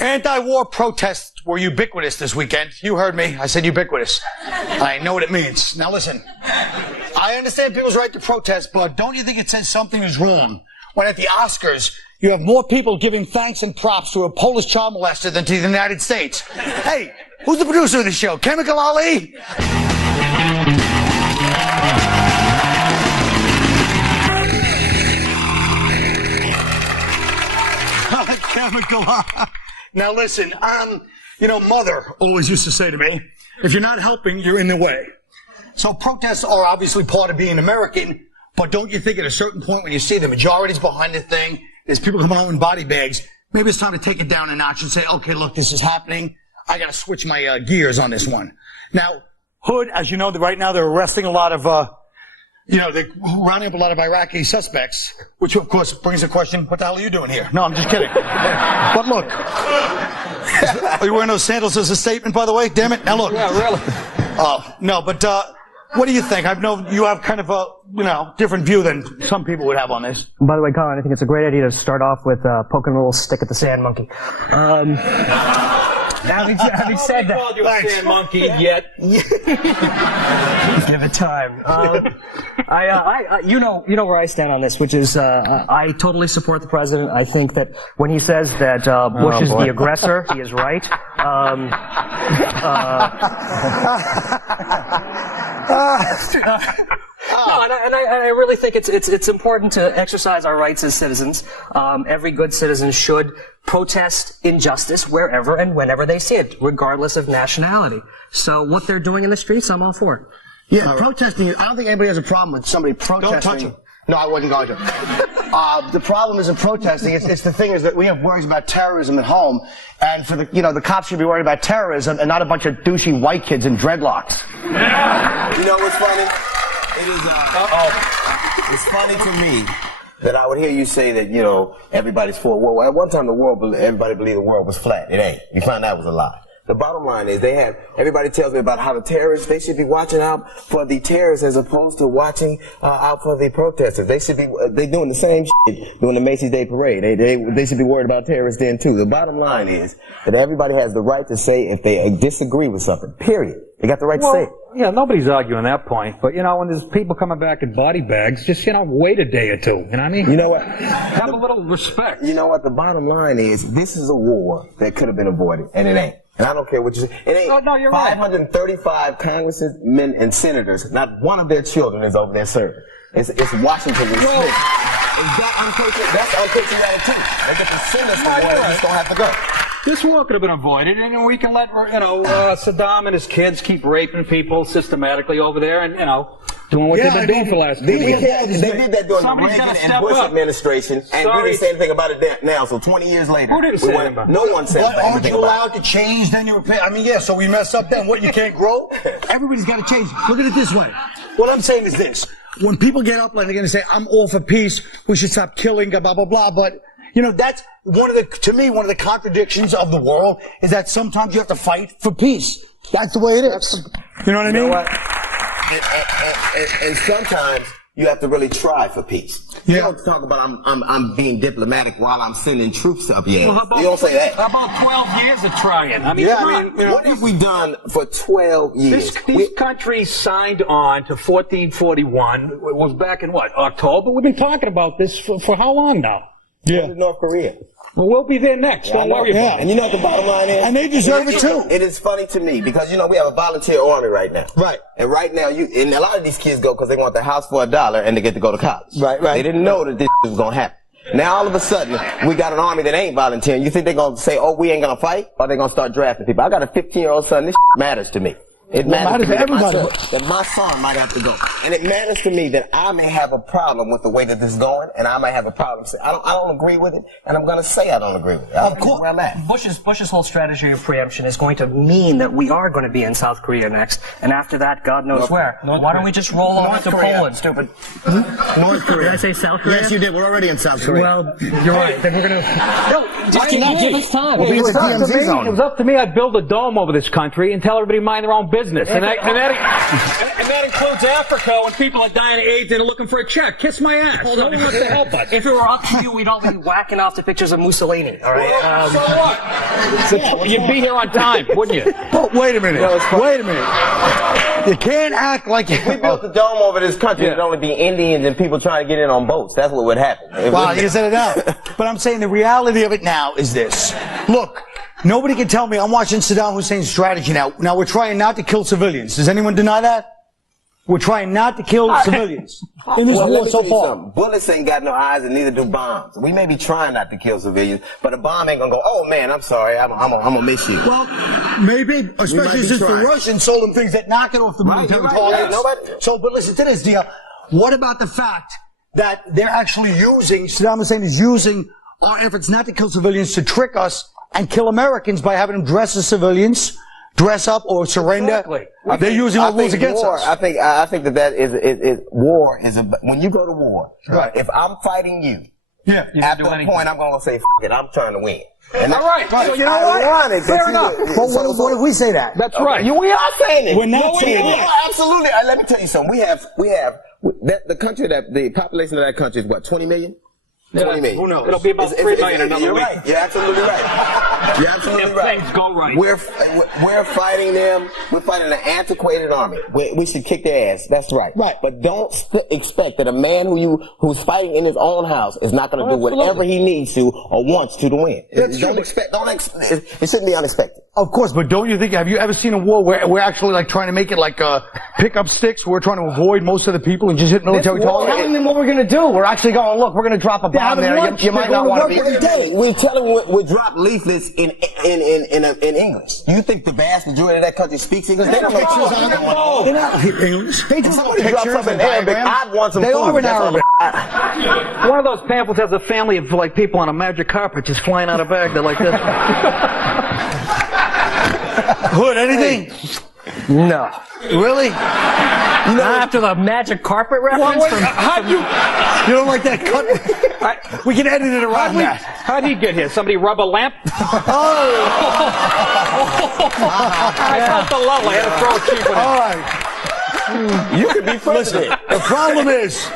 Anti-war protests were ubiquitous this weekend. You heard me. I said ubiquitous. I know what it means. Now listen, I understand people's right to protest, but don't you think it says something is wrong when at the Oscars you have more people giving thanks and props to a Polish child molester than to the United States? Hey, who's the producer of the show? Chemical Ali? Chemical Ali. Now listen, Mother always used to say to me, if you're not helping, you're in the way. So protests are obviously part of being American, but don't you think at a certain point when you see the majority's behind the thing, there's people coming out in body bags, maybe it's time to take it down a notch and say, okay, look, this is happening. I gotta switch my gears on this one. Now, Hood, as you know, right now they're arresting a lot of, they're rounding up a lot of Iraqi suspects, which of course brings the question, what the hell are you doing here? No, I'm just kidding. But look, are you wearing those sandals as a statement, by the way? Damn it. Now look. Yeah, really. No, but, what do you think? I know you have kind of a, different view than some people would have on this. By the way, Colin, I think it's a great idea to start off with poking a little stick at the sand monkey. Having said that, called you a sand monkey yet. Give it time. You know where I stand on this, which is I totally support the president. I think that when he says that Bush is the aggressor, he is right. No, and I really think it's important to exercise our rights as citizens. Every good citizen should protest injustice wherever and whenever they see it, regardless of nationality. So what they're doing in the streets, I'm all for it. Yeah, protesting. I don't think anybody has a problem with somebody protesting. Don't touch him. No, I wasn't going to. The problem isn't protesting. It's the thing is that we have worries about terrorism at home, and for the cops should be worried about terrorism and not a bunch of douchey white kids in dreadlocks. You know what's funny? It is, it's funny to me that I would hear you say that, everybody's for war. Well, at one time everybody believed the world was flat. It ain't. You found out it was a lie. The bottom line is everybody tells me about how the terrorists, they should be watching out for the terrorists as opposed to watching out for the protesters. They should be, they doing the same shit during the Macy's Day Parade. They should be worried about terrorists then too. The bottom line is that everybody has the right to say if they disagree with something, period. They got the right to say it. Yeah, nobody's arguing that point. But, when there's people coming back in body bags, just, wait a day or two. You know what I mean? You know what? Have a little respect. You know what? The bottom line is this is a war that could have been avoided, and it ain't. And I don't care what you say. It ain't. Oh, no, you're 535 congressmen and senators, not one of their children is over there serving. It's Washington and Smith. That's unpatriotic too. They get to send us the war, they just don't have to go. This war could have been avoided, and we can let, Saddam and his kids keep raping people systematically over there and, doing what they've been doing for the last 2 years. They did that during the Reagan and Bush administration, and we didn't say anything about it now, so 20 years later. Who didn't say anything about it? No one said anything about it. But aren't you allowed to change then? So we mess up then. What, you can't grow? Everybody's got to change. Look at it this way. What I'm saying is this. When people get up and they're going to say, I'm all for peace, we should stop killing, blah, blah, blah, but that's one of the contradictions of the world is that sometimes you have to fight for peace. That's the way it is. You know what I mean? You know what? And sometimes you have to really try for peace. You don't talk about I'm being diplomatic while I'm sending troops up here. Well, you don't say that. How about 12 years of trying? What have we done for 12 years? This country signed on to 1441. It was back in October? We've been talking about this for how long now? Yeah. North Korea. Well, we'll be there next. Don't worry about it. And you know what the bottom line is? And they deserve it too. It is funny to me because, we have a volunteer army right now. Right. And right now, and a lot of these kids go because they want the house for $1 and they get to go to college. Right. They didn't know that this was going to happen. Now, all of a sudden, we got an army that ain't volunteering. You think they're going to say, we ain't going to fight? Or they're going to start drafting people? I got a 15-year-old son. This matters to me. It matters to everybody that my son might have to go. And it matters to me that I may have a problem with the way that this is going, and I might have a problem saying, I don't agree with it, and I'm going to say I don't agree with it. Of course. Where I'm at. Bush's whole strategy of preemption is going to mean that we are going to be in South Korea next, and after that, God knows where. Why don't we just roll over to Poland? Stupid. North Korea. Did I say South Korea? Yes, you did. We're already in South Korea. Well, you're right. Then we're going to... No, just give us time. It was up to me. I'd build a dome over this country and tell everybody to mind their own business. business, and that includes Africa when people are dying of AIDS and are looking for a check. Kiss my ass. Hold on. No one wants to help us. If it were up to you, we'd all be whacking off the pictures of Mussolini. All right. So what? You'd be here on time, wouldn't you? Oh, wait a minute. Wait a minute. You can't act like you. We built the dome over this country. It'd only be Indians and people trying to get in on boats. That's what would happen. Wow, you said it out. But I'm saying the reality of it now is this. Look, nobody can tell me I'm watching Saddam Hussein's strategy now. Now, we're trying not to kill civilians. Does anyone deny that? We're trying not to kill civilians in this war so far. Bullets ain't got no eyes and neither do bombs. We may be trying not to kill civilians, but a bomb ain't gonna go, oh man, I'm sorry, I'm gonna miss you. Well, maybe, especially since the Russians sold them things that knock it off the military targets. So, but listen to this, deal. What about the fact that they're actually using, Saddam Hussein is using our efforts not to kill civilians to trick us and kill Americans by having them dress as civilians, dress up or surrender. Exactly. They're using our rules against us. I think that is war is when you go to war. Right. If I'm fighting you, at that point I'm gonna say, F it, I'm trying to win. And all right. So you know what? Fair enough. What if we say that? That's right. We are saying it. We're not saying it. Absolutely. Let me tell you something. We have the country the population of that country is what, 20 million? 20 million. Who knows? It'll be about 3 million in another week. Right. You're absolutely right. You're absolutely right. Things go right. We're fighting them. We're fighting an antiquated army. We should kick their ass. That's right. Right. But don't expect that a man who's fighting in his own house is not going to do whatever he needs to or wants to win. It shouldn't be unexpected. Of course, but don't you think, have you ever seen a war where we're actually like trying to make it like pick up sticks? We're trying to avoid most of the people and just hit military targets? Telling them what we're going to do. We're actually going, look, we're going to drop a bomb there. You might not want to be. Every day. We tell them we drop leaflets in English. You think the vast majority of that country speaks English? They don't know pictures on them. They're not English. They just Somebody drop something in Arabic. I'd want some food. They are in Arabic. One of those pamphlets has a family of like people on a magic carpet just flying out of Baghdad like this. Hood, anything? No. Really? After the magic carpet reference? You don't like that cut? We can edit it around that. How'd he get here? Somebody rub a lamp? Oh! I felt the love. I had to throw a cheap one. All right. You could be president. The problem is,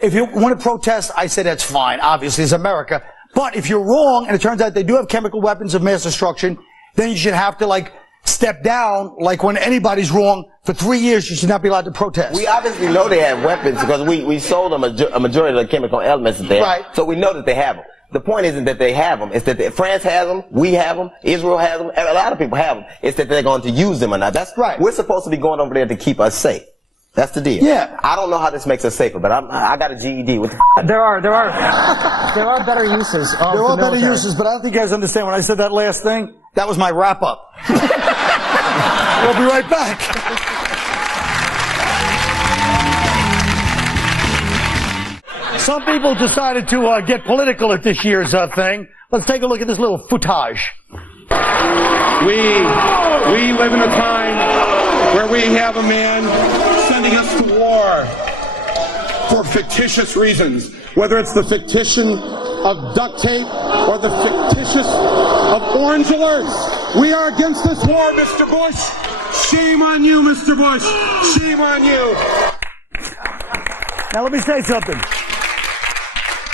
if you want to protest, I say that's fine. Obviously, it's America. But if you're wrong, and it turns out they do have chemical weapons of mass destruction, then you should have to, like, step down, like when anybody's wrong. For 3 years, you should not be allowed to protest. We obviously know they have weapons because we sold them a majority of the chemical elements that they have. Right. So we know that they have them. The point isn't that they have them. It's that France has them, we have them, Israel has them, a lot of people have them. It's that they're going to use them or not. That's right. We're supposed to be going over there to keep us safe. That's the deal. Yeah. I don't know how this makes us safer, but I got a GED. What the There are better uses. There are better uses, but I don't think you guys understand. When I said that last thing, that was my wrap up. We'll be right back. Some people decided to get political at this year's thing. Let's take a look at this little footage. We live in a time where we have a man sending us to war for fictitious reasons, whether it's the fictitious of duct tape or the fictitious of orange alerts. We are against this war, Mr. Bush. Shame on you, Mr. Bush. Shame on you. Now let me say something.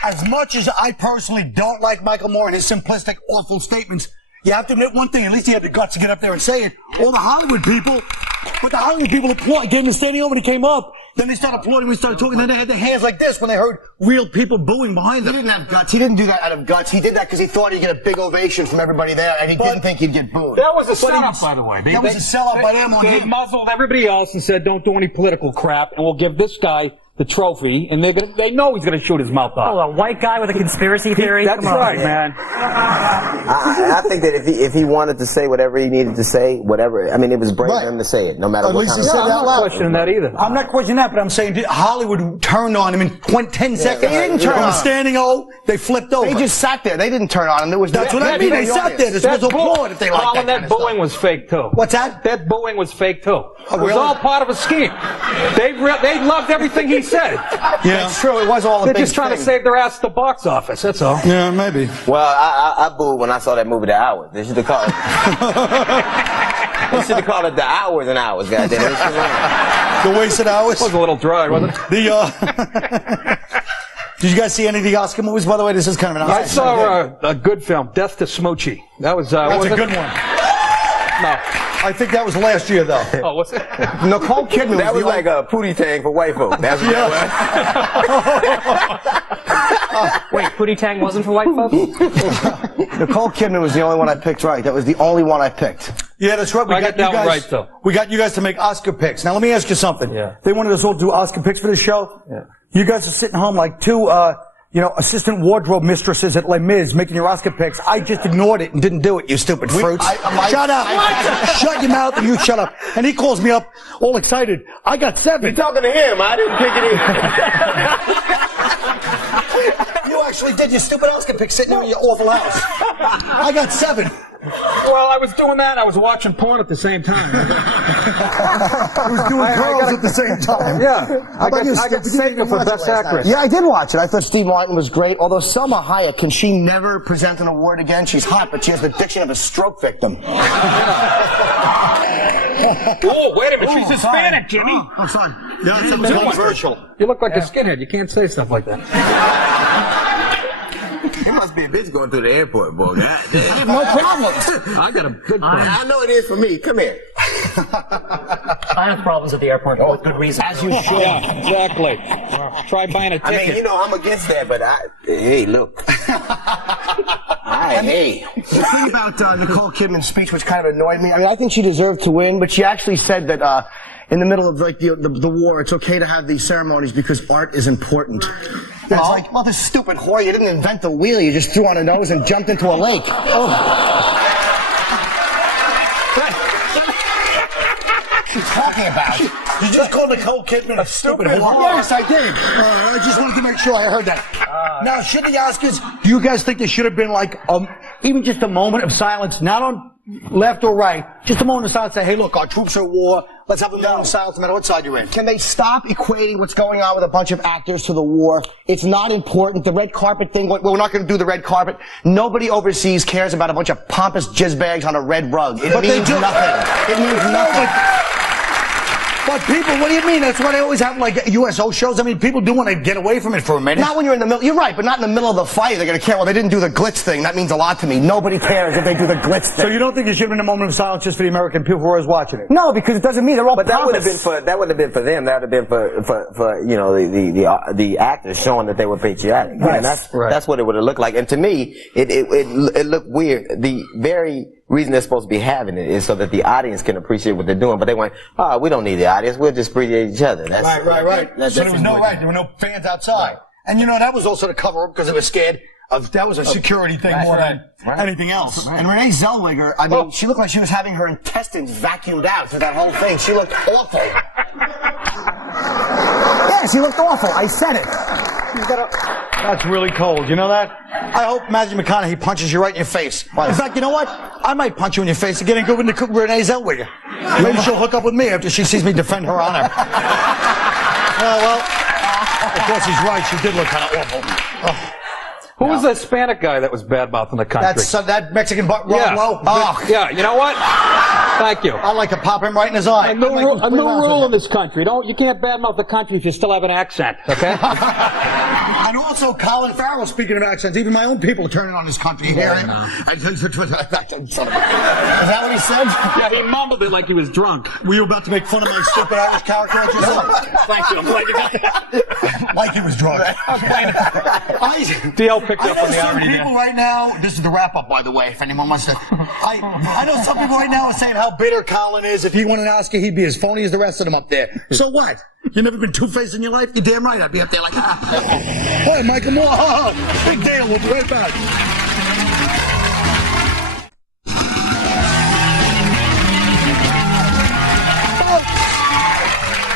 As much as I personally don't like Michael Moore and his simplistic, awful statements, you have to admit one thing, at least he had the guts to get up there and say it. All the Hollywood people, but the Hollywood people applauded, gave him a standing over when he came up. Then they started applauding when he started talking. Then they had their hands like this when they heard real people booing behind them. He didn't have guts. He didn't do that out of guts. He did that because he thought he'd get a big ovation from everybody there, and he didn't think he'd get booed. That was a setup, by the way. That was a sellout by them on him. They muzzled everybody else and said, don't do any political crap, and we'll give this guy the trophy, and they know he's going to shoot his mouth off. Oh, a white guy with a conspiracy theory? That's right, man. I think that if he wanted to say whatever he needed to say, whatever, I mean, it was brave of him to say it, no matter what kind of... I'm not questioning that either. I'm not questioning that, but I'm saying Hollywood turned on him in 10 seconds. They didn't turn on him. Standing O, they flipped over. They just sat there. They didn't turn on him. That's what I mean. They sat there. They're supposed to applaud if they like that. That booing was fake, too. What's that? That booing was fake, too. Oh, it was all part of a scheme. They loved everything he said. Yeah. That's true. It was all a They're big just trying to save their ass at the box office. That's all. Yeah, maybe. Well, I booed when I saw that movie, The Hour. They should have called it. They should have called it the hours and hours, goddamn. The wasted hours. It was a little dry, wasn't it? Did you guys see any of the Oscar movies? By the way, this is kind of an Oscar. I saw a good film, Death to Smoochie. That was. That's a good one. No. I think that was last year, though. Oh, what's it? Nicole Kidman. That was like a pootie tang for white folk. That's what that Wait, Pootie Tang wasn't for white folks? Nicole Kidman was the only one I picked right. That was the only one I picked. Yeah, that's right. I got that one right, though. We got you guys to make Oscar picks. Now, let me ask you something. Yeah. They wanted us all to do Oscar picks for this show. Yeah. You guys are sitting home like two, assistant wardrobe mistresses at Les Mis making your Oscar picks. I just ignored it and didn't do it, you stupid fruits. Shut up. Shut your mouth and you shut up. And he calls me up all excited. I got 7. You're talking to him. I didn't pick it in. You actually did your stupid Oscar pick sitting in your awful house. I got 7. Well, I was doing that. I was watching porn at the same time. I was doing girls at the same time. Yeah. I got saved for Best Actress. Yeah, I did watch it. I thought Steve Martin was great. Although Selma Hayek, can she never present an award again? She's hot, but she has the diction of a stroke victim. Oh, wait a minute. She's Hispanic, Jimmy. Oh, I'm sorry. Yeah, it's controversial. You look like a skinhead. You can't say stuff like that. It must be a bitch going through the airport, boy. God damn. I have no problems. I got a big problem. I know it is for me. Come here. I have problems at the airport with good reason. As you should. Yeah, exactly. Try buying a ticket. I mean, I'm against that, but hey, look. Hey. The thing about Nicole Kidman's speech, which kind of annoyed me, I mean, I think she deserved to win, but she actually said that in the middle of like the war, it's okay to have these ceremonies because art is important. It's like, well, this stupid whore, you didn't invent the wheel, you just threw on a nose and jumped into a lake. Oh. What are you talking about? You just called Nicole Kidman a stupid whore? Yes, I did. I just wanted to make sure I heard that. Now, should the Oscars, do you guys think there should have been like, even just a moment of silence, not on left or right, just a moment of silence, say, hey, look, our troops are at war, let's have a moment of silence no matter what side you're in. Can they stop equating what's going on with a bunch of actors to the war? It's not important. The red carpet thing, we're not going to do the red carpet. Nobody overseas cares about a bunch of pompous jizzbags on a red rug. It means nothing. It means nothing. But people, what do you mean? That's why they always have like USO shows. I mean, people do want to get away from it for a minute. Not when you're in the middle. You're right, but not in the middle of the fight. They're going to care. Well, they didn't do the glitz thing. That means a lot to me. Nobody cares if they do the glitz thing. So you don't think there should have been a moment of silence just for the American people who are always watching it? No, because it doesn't mean they're all. But that would have been for them. That would have been for the actors showing that they were patriotic. Right. And that's what it would have looked like. And to me, it looked weird. The very reason they're supposed to be having it is so that the audience can appreciate what they're doing. But they went, we don't need the audience. We'll just appreciate each other. That's, right. So there was there were no fans outside. And that was also to cover up because they were scared of, that was a security thing more than anything else. And Renee Zellweger, I mean, she looked like she was having her intestines vacuumed out through that whole thing. She looked awful. Yeah, she looked awful. I said it. That's really cold. You know that? I hope Matthew McConaughey punches you right in your face. In fact, you know what? I might punch you in your face and get in good with Renee Zellweger. Maybe she'll hook up with me after she sees me defend her honor. Well, of course he's right. She did look kind of awful. Oh. Who was the Hispanic guy that was bad-mouthing the country? That's that Mexican Rob Lowe? Oh. Yeah, you know what? Thank you. I'd like to pop him right in his eye. A new rule in this country. You can't badmouth the country if you still have an accent, okay? And also Colin Farrell, speaking of accents, even my own people are turning on this country. You hear him? Is that what he said? Yeah, he mumbled it like he was drunk. Were you about to make fun of my stupid Irish character? Thank you. I'm glad you got that. Like he was drunk. DL picked up on the some irony people there. right now, this is the wrap-up, by the way, if anyone wants to. I know some people right now are saying how bitter Colin is. If he won an Oscar, he'd be as phony as the rest of them up there. So what? You never been two-faced in your life? You're damn right. I'd be up there like, Hi, Michael Moore. Big deal. We'll be right back.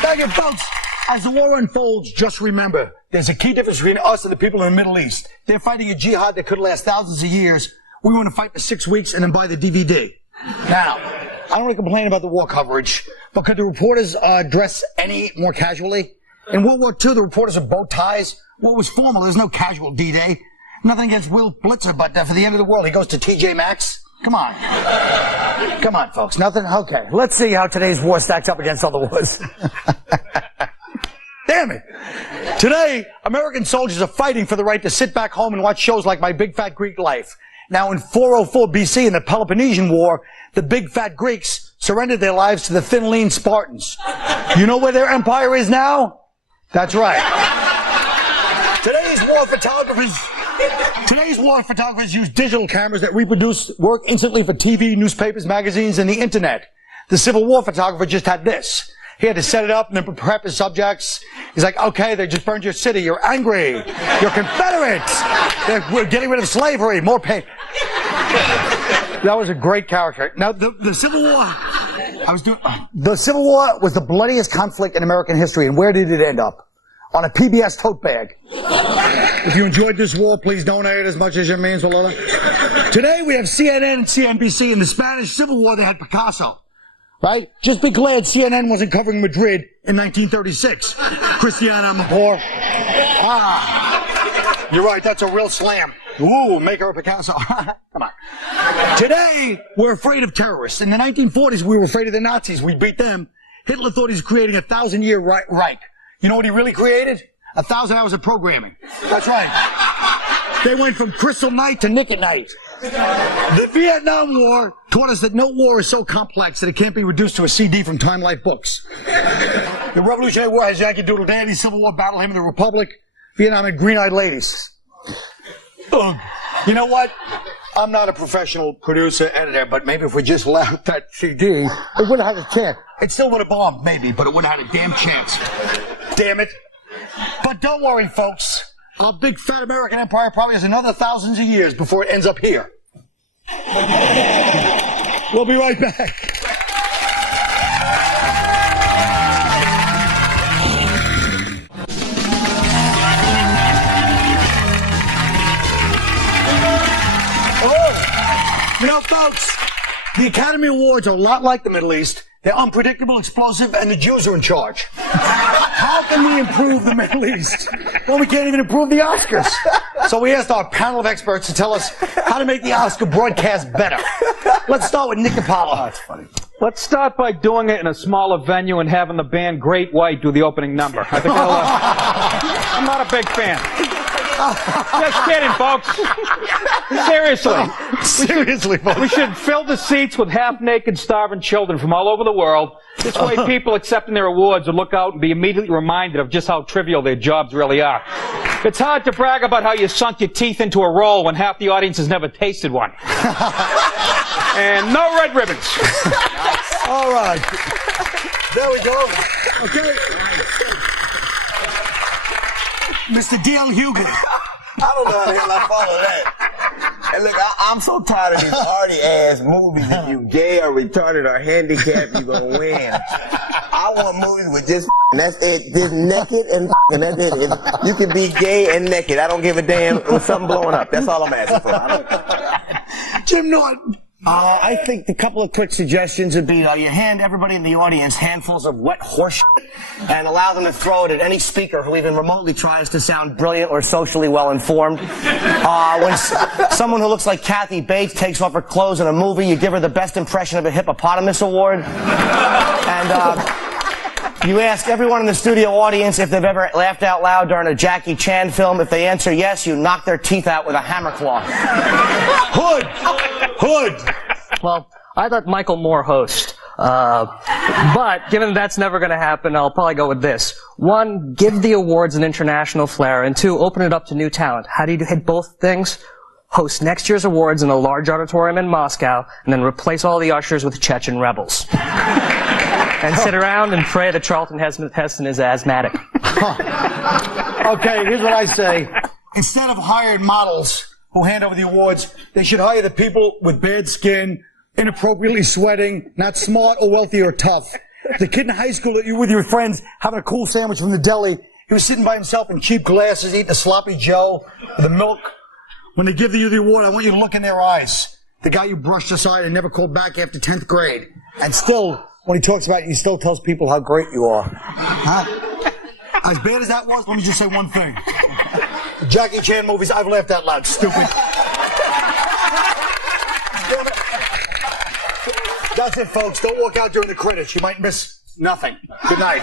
Thank you, folks. As the war unfolds, just remember, there's a key difference between us and the people in the Middle East. They're fighting a jihad that could last thousands of years. We want to fight for 6 weeks and then buy the DVD. Now, I don't want to complain about the war coverage, but could the reporters dress any more casually? In World War II, the reporters had bow ties. War was formal. There's no casual D-Day. Nothing against Will Blitzer, but for the end of the world, he goes to TJ Maxx. Come on. Come on, folks. Nothing? Okay. Let's see how today's war stacks up against other wars. Damn it. Today, American soldiers are fighting for the right to sit back home and watch shows like My Big Fat Greek Life. Now, in 404 BC, in the Peloponnesian War, the big fat Greeks surrendered their lives to the thin, lean Spartans. You know where their empire is now? That's right. Today's war photographers use digital cameras that reproduce work instantly for TV, newspapers, magazines, and the internet. The Civil War photographer just had this. He had to set it up and then prep his subjects. He's like, okay, they just burned your city. You're angry. You're Confederates. We're getting rid of slavery. More pain. That was a great character. Now, the Civil War, the Civil War was the bloodiest conflict in American history. And where did it end up? On a PBS tote bag. If you enjoyed this war, please donate as much as your means will allow. Today, we have CNN and CNBC. In the Spanish Civil War, they had Picasso. Right? Just be glad CNN wasn't covering Madrid in 1936. Cristiana Ampor. Ah. You're right, that's a real slam. Ooh, make her a Picasso. Come on. Today, we're afraid of terrorists. In the 1940s, we were afraid of the Nazis. We beat them. Hitler thought he was creating a 1,000-year Reich. You know what he really created? 1,000 hours of programming. That's right. They went from Crystal Night to Nick at Night. The Vietnam War taught us that no war is so complex that it can't be reduced to a CD from Time Life books. The Revolutionary War has Yankee Doodle Dandy, Civil War, Battle Hymn of the Republic, Vietnam had green-eyed ladies. You know what? I'm not a professional producer, editor, but maybe if we just left that CD, it would have had a chance. It still would have bombed, maybe, but it would have had a damn chance. Damn it. But don't worry, folks. Our big fat American empire probably has another thousands of years before it ends up here. We'll be right back. You know, folks, the Academy Awards are a lot like the Middle East. They're unpredictable, explosive, and the Jews are in charge. How can we improve the Middle East? Well, we can't even improve the Oscars. So we asked our panel of experts to tell us how to make the Oscar broadcast better. Let's start with Nick and Paolo. Oh, that's funny. Let's start by doing it in a smaller venue and having the band Great White do the opening number. I think I'm not a big fan. Just kidding, folks. Seriously, folks. We should fill the seats with half-naked, starving children from all over the world. This way people accepting their awards will look out and be immediately reminded of just how trivial their jobs really are. It's hard to brag about how you sunk your teeth into a roll when half the audience has never tasted one. And no red ribbons. All right. There we go. Okay. Mr. D.L. Hughley. I don't know how the hell I follow that. And look, I'm so tired of these arty-ass movies. If you gay or retarded or handicapped, you gonna win. I want movies with just that's it. Just naked and that's it. You can be gay and naked. I don't give a damn with something blowing up. That's all I'm asking for. Jim Norton. I think the couple of quick suggestions would be you hand everybody in the audience handfuls of wet horse shit and allow them to throw it at any speaker who even remotely tries to sound brilliant or socially well informed. When someone who looks like Kathy Bates takes off her clothes in a movie, you give her the best impression of a hippopotamus award. And you ask everyone in the studio audience if they've ever laughed out loud during a Jackie Chan film. If they answer yes, you knock their teeth out with a hammer claw. Hood! Well, I'd let Michael Moore host. But given that's never going to happen, I'll probably go with this. One, give the awards an international flair, and two, open it up to new talent. How do you hit both things? Host next year's awards in a large auditorium in Moscow, and then replace all the ushers with Chechen rebels. And sit around and pray that Charlton Heston is asthmatic. Okay, here's what I say. Instead of hired models who hand over the awards, they should hire the people with bad skin, inappropriately sweating, not smart or wealthy or tough. The kid in high school that you were with your friends having a cool sandwich from the deli, he was sitting by himself in cheap glasses eating a sloppy Joe with the milk. When they give you the award, I want you to look in their eyes. The guy you brushed aside and never called back after 10th grade. And still, when he talks about it, he still tells people how great you are. Huh? As bad as that was, let me just say one thing. Jackie Chan movies, I've laughed out loud. Stupid. That's it, folks. Don't walk out during the credits. You might miss nothing. Good night.